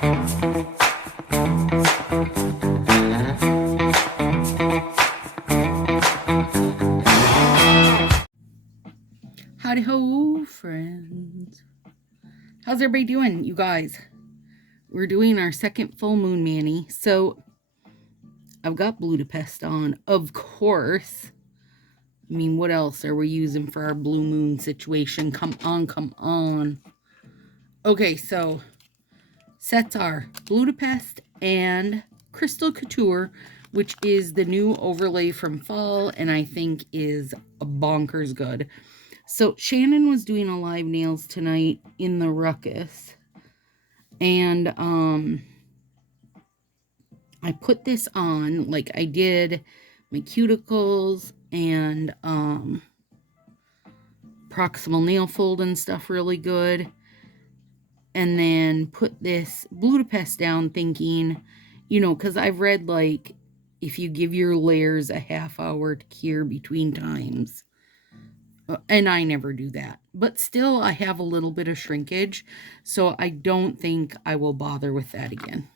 Howdy ho, friends. How's everybody doing, you guys? We're doing our second full moon mani. So I've got Budapest on, of course. I mean, what else are we using for our blue moon situation? Come on, come on. Okay, so sets are Budapest and Crystal Couture, which is the new overlay from fall, and I think is bonkers good. So Shannon was doing a live nails tonight in the ruckus, and I put this on, like I did my cuticles and proximal nail fold and stuff really good, and then put this Budapest down thinking, you know, because I've read like if you give your layers a half hour to cure between times, and I never do that, but still I have a little bit of shrinkage, so I don't think I will bother with that again.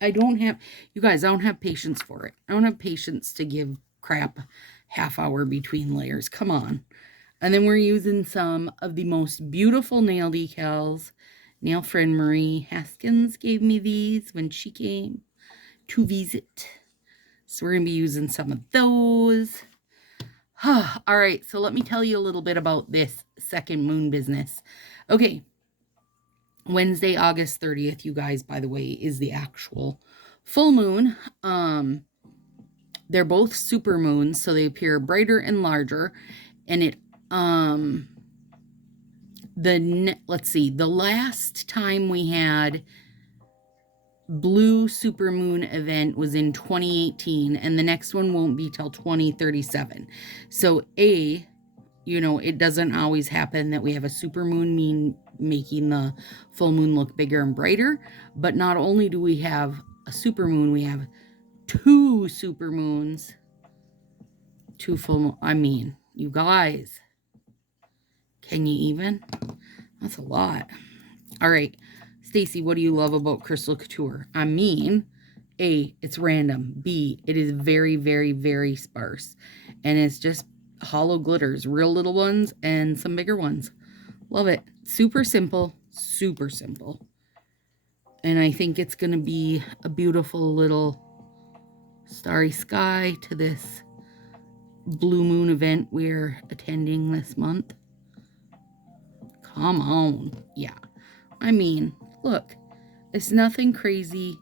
I don't have, you guys, I don't have patience for it. I don't have patience to give crap half hour between layers. Come on. And then we're using some of the most beautiful nail decals. Nail friend Marie Haskins gave me these when she came to visit. So we're going to be using some of those. All right, so let me tell you a little bit about this second moon business. Okay, Wednesday, August 30th, you guys, by the way, is the actual full moon. They're both super moons, so they appear brighter and larger. And it, let's see, the last time we had blue supermoon event was in 2018, and the next one won't be till 2037. So you know, it doesn't always happen that we have a supermoon making the full moon look bigger and brighter, but not only do we have a supermoon, we have two supermoons, two full, I mean, you guys, can you even? That's a lot. All right, Stacy, what do you love about Crystal Couture? I mean, A, it's random. B, it is very, very, very sparse. And it's just hollow glitters, real little ones and some bigger ones. Love it. Super simple, super simple. And I think it's going to be a beautiful little starry sky to this blue moon event we're attending this month. Come on. Yeah. I mean, look, it's nothing crazy,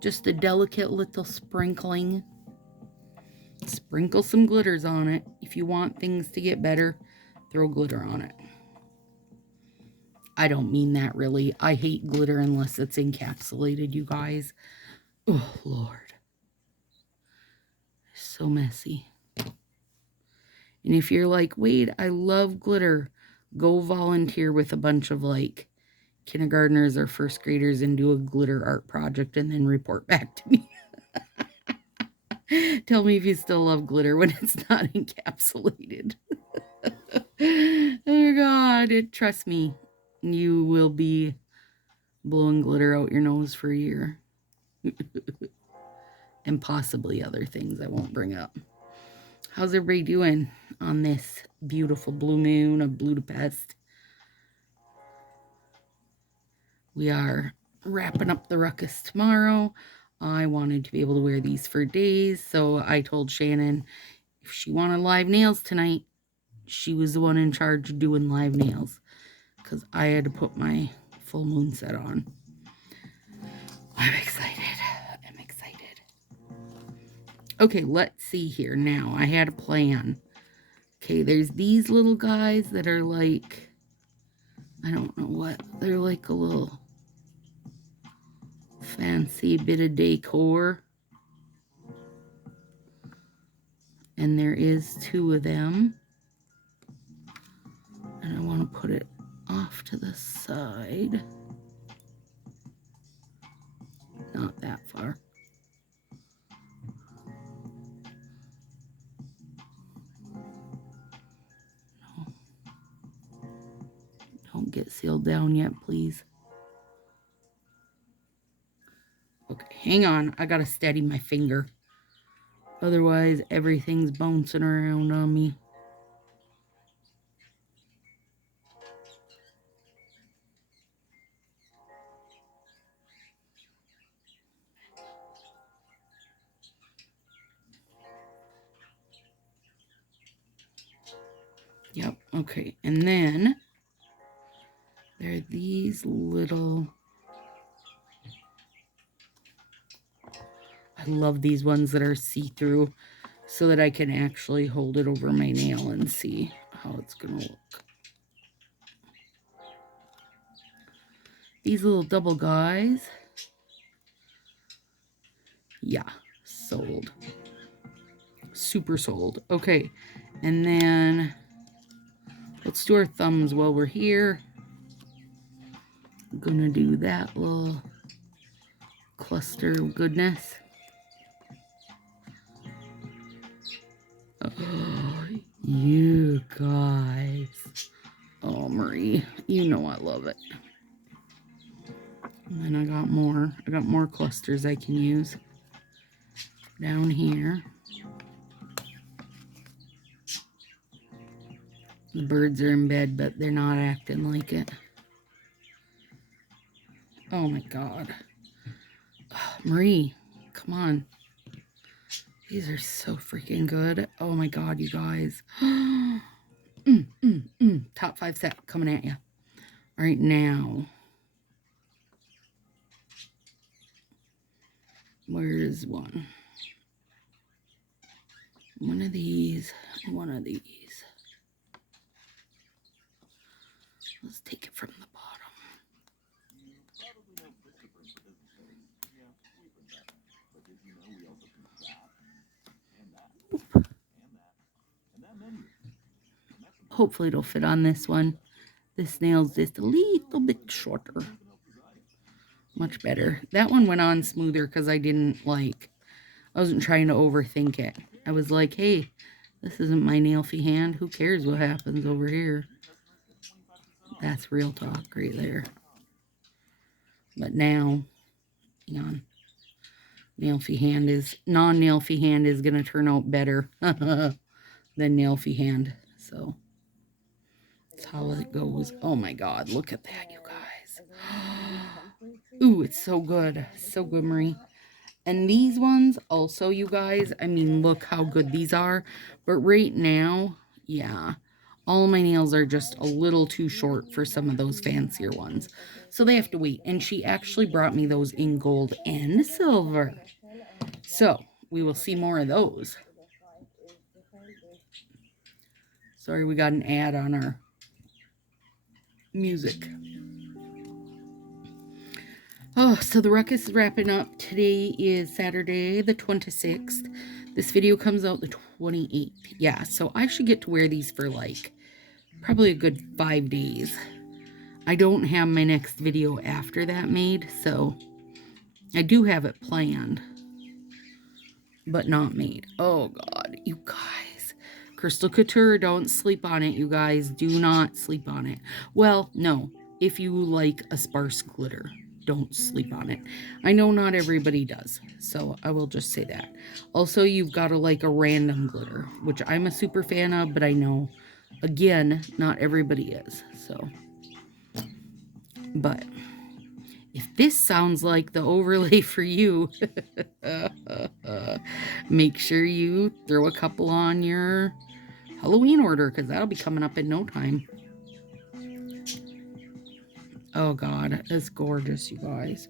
just a delicate little sprinkling. Sprinkle some glitters on it. If you want things to get better, throw glitter on it. I don't mean that really. I hate glitter unless it's encapsulated, you guys. Oh, Lord. So messy. And if you're like, wait, I love glitter, go volunteer with a bunch of like kindergartners or first graders and do a glitter art project and then report back to me. Tell me if you still love glitter when it's not encapsulated. Oh God, trust me, you will be blowing glitter out your nose for a year. And possibly other things I won't bring up. How's everybody doing on this beautiful blue moon of Budapest? We are wrapping up the ruckus tomorrow. I wanted to be able to wear these for days, so I told Shannon if she wanted live nails tonight, she was the one in charge of doing live nails because I had to put my full moon set on. I'm excited. I'm excited. Okay, let's see here now. I had a plan. Okay, there's these little guys that are like, I don't know what, they're like a little fancy bit of decor. And there is two of them. And I want to put it off to the side. Not that far. No. Don't get sealed down yet, please. Okay, hang on. I gotta steady my finger. Otherwise, everything's bouncing around on me. Yep, okay. And then there are these little... I love these ones that are see-through so that I can actually hold it over my nail and see how it's going to look. These little double guys. Yeah, sold. Super sold. Okay, and then let's do our thumbs while we're here. I'm gonna do that little cluster of goodness. Oh, you guys. Oh, Marie, you know I love it. And then I got more clusters I can use down here. The birds are in bed, but they're not acting like it. Oh my God. Oh, Marie, come on. These are so freaking good. Oh my God, you guys. Top 5 set coming at you. All right, now. Where's one? One of these. One of these. Let's take it from the bottom. Oop. Hopefully it'll fit on this one. This nail's just a little bit shorter. Much better. That one went on smoother because I wasn't trying to overthink it. I was like, hey, this isn't my nailfy hand. Who cares what happens over here? That's real talk right there. But now, hang on. Non-nailfy hand is going to turn out better than nailfy hand. So, that's how it goes. Oh my God, look at that, you guys. Ooh, it's so good. So good, Marie. And these ones also, you guys, I mean, look how good these are. But right now, yeah, all my nails are just a little too short for some of those fancier ones. So they have to wait. And she actually brought me those in gold and silver. So we will see more of those. Sorry, we got an ad on our music. Oh, so the ruckus is wrapping up. Today is Saturday, the 26th. This video comes out the 28th. Yeah, so I should get to wear these for like probably a good 5 days. I don't have my next video after that made, so I do have it planned, but not made. Oh God, you guys. Crystal Couture, don't sleep on it, you guys. Do not sleep on it. Well, no, if you like a sparse glitter. Don't sleep on it. I know not everybody does, so I will just say that. Also, you've got to like a random glitter, which I'm a super fan of, but I know, again, not everybody is, so. But if this sounds like the overlay for you, make sure you throw a couple on your Halloween order, because that'll be coming up in no time. Oh God, it's gorgeous, you guys.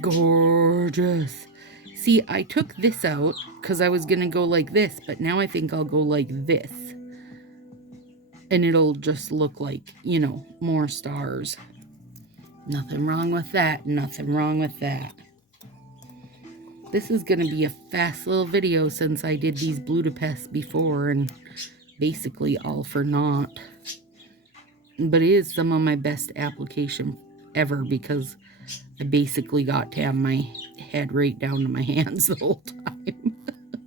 Gorgeous. See, I took this out because I was going to go like this, but now I think I'll go like this. And it'll just look like, you know, more stars. Nothing wrong with that. Nothing wrong with that. This is going to be a fast little video since I did these Budapest before and basically all for naught. But it is some of my best application ever because I basically got to have my head right down to my hands the whole time.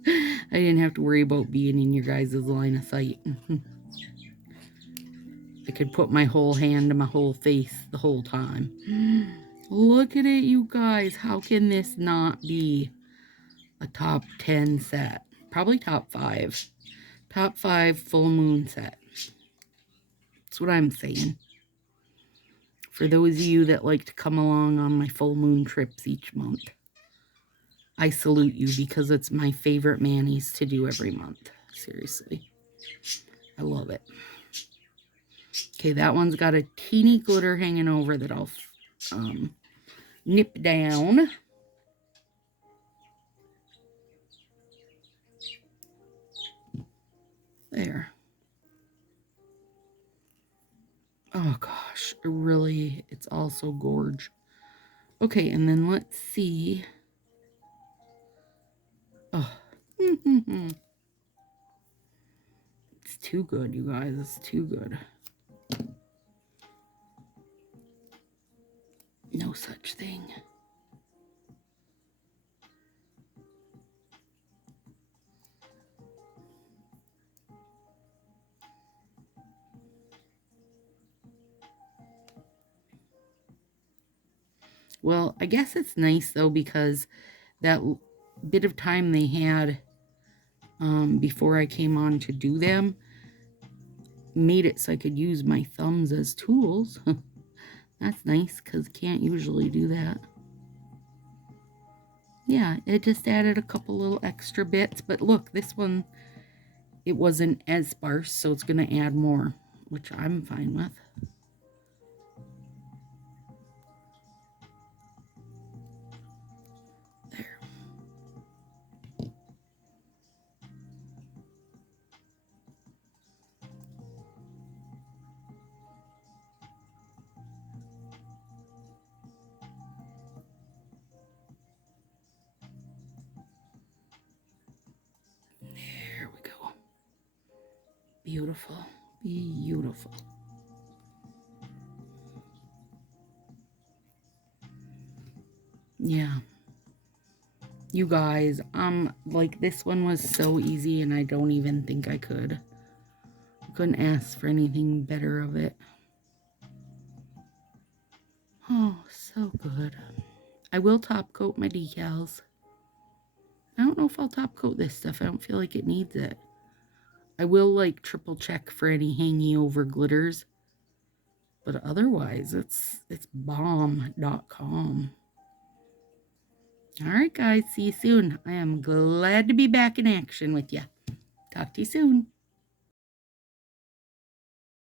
I didn't have to worry about being in your guys' line of sight. I could put my whole hand to my whole face the whole time. Look at it, you guys. How can this not be a top 10 set? Probably top 5. Top 5 full moon set. That's what I'm saying. For those of you that like to come along on my full moon trips each month, I salute you because it's my favorite manis to do every month. Seriously. I love it. Okay, that one's got a teeny glitter hanging over that I'll nip down. There. Oh gosh, really, it's all so gorge. Okay, and then let's see. Oh, it's too good, you guys. It's too good. No such thing. Well, I guess it's nice though because that bit of time they had before I came on to do them made it so I could use my thumbs as tools. That's nice because can't usually do that. Yeah, it just added a couple little extra bits, but look, this one, it wasn't as sparse, so it's going to add more, which I'm fine with. There. There we go. Beautiful. Beautiful. Yeah. You guys, like this one was so easy and I don't even think I couldn't ask for anything better of it. Oh, so good. I will top coat my decals. I don't know if I'll top coat this stuff. I don't feel like it needs it. I will like triple check for any hanging over glitters. But otherwise, it's bomb.com. Alright guys, see you soon. I am glad to be back in action with you. Talk to you soon.